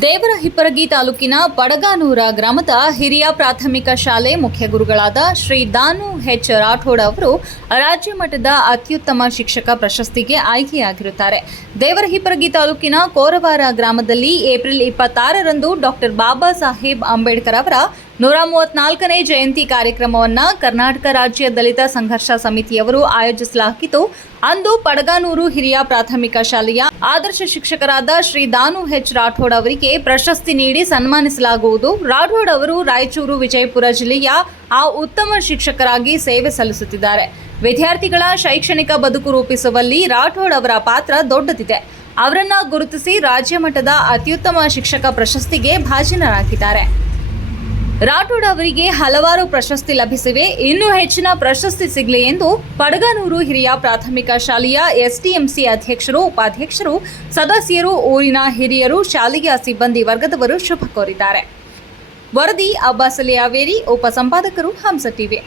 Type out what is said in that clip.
ದೇವರಹಿಪ್ಪರಗಿ ತಾಲೂಕಿನ ಪಡಗಾನೂರ ಗ್ರಾಮದ ಹಿರಿಯ ಪ್ರಾಥಮಿಕ ಶಾಲೆ ಮುಖ್ಯ ಗುರುಗಳಾದ ಶ್ರೀ ದಾನು ಎಚ್ ರಾಠೋಡ್ ಅವರು ರಾಜ್ಯ ಮಟ್ಟದ ಅತ್ಯುತ್ತಮ ಶಿಕ್ಷಕ ಪ್ರಶಸ್ತಿಗೆ ಆಯ್ಕೆಯಾಗಿರುತ್ತಾರೆ. ದೇವರಹಿಪ್ಪರಗಿ ತಾಲೂಕಿನ ಕೋರವಾರ ಗ್ರಾಮದಲ್ಲಿ ಏಪ್ರಿಲ್ 26ರಂದು ಡಾಕ್ಟರ್ ಬಾಬಾ ಸಾಹೇಬ್ ಅಂಬೇಡ್ಕರ್ ಅವರ 134ನೇ ಜಯಂತಿ ಕಾರ್ಯಕ್ರಮವನ್ನು ಕರ್ನಾಟಕ ರಾಜ್ಯ ದಲಿತ ಸಂಘರ್ಷ ಸಮಿತಿಯವರು ಆಯೋಜಿಸಲಾಗಿತ್ತು. ಅಂದು ಪಡಗಾನೂರು ಹಿರಿಯ ಪ್ರಾಥಮಿಕ ಶಾಲೆಯ ಆದರ್ಶ ಶಿಕ್ಷಕರಾದ ಶ್ರೀ ದಾನು ಎಚ್ ರಾಠೋಡ್ ಅವರಿಗೆ ಪ್ರಶಸ್ತಿ ನೀಡಿ ಸನ್ಮಾನಿಸಲಾಗುವುದು. ರಾಠೋಡ್ ಅವರು ರಾಯಚೂರು ವಿಜಯಪುರ ಜಿಲ್ಲೆಯ ಉತ್ತಮ ಶಿಕ್ಷಕರಾಗಿ ಸೇವೆ ಸಲ್ಲಿಸುತ್ತಿದ್ದಾರೆ. ವಿದ್ಯಾರ್ಥಿಗಳ ಶೈಕ್ಷಣಿಕ ಬದುಕು ರೂಪಿಸುವಲ್ಲಿ ರಾಠೋಡ್ ಅವರ ಪಾತ್ರ ದೊಡ್ಡದಿದೆ. ಅವರನ್ನು ಗುರುತಿಸಿ ರಾಜ್ಯ ಮಟ್ಟದ ಅತ್ಯುತ್ತಮ ಶಿಕ್ಷಕ ಪ್ರಶಸ್ತಿಗೆ ಭಾಜನರಾಗಿದ್ದಾರೆ. ರಾಠೋಡ್ ಅವರಿಗೆ ಹಲವಾರು ಪ್ರಶಸ್ತಿ ಲಭಿಸಿವೆ. ಇನ್ನೂ ಹೆಚ್ಚಿನ ಪ್ರಶಸ್ತಿ ಸಿಗಲಿ ಎಂದು ಪಡಗಾನೂರು ಹಿರಿಯ ಪ್ರಾಥಮಿಕ ಶಾಲೆಯ ಎಸ್ಟಿಎಂಸಿ ಅಧ್ಯಕ್ಷರು, ಉಪಾಧ್ಯಕ್ಷರು, ಸದಸ್ಯರು, ಊರಿನ ಹಿರಿಯರು, ಶಾಲೆಯ ಸಿಬ್ಬಂದಿ ವರ್ಗದವರು ಶುಭ ಕೋರಿದ್ದಾರೆ. ವರದಿ ಅಬ್ಬಾಸ್ ಅಲಿ ಹಾವೇರಿ, ಉಪಸಂಪಾದಕರು, ಹಂಸ ಟಿವಿ.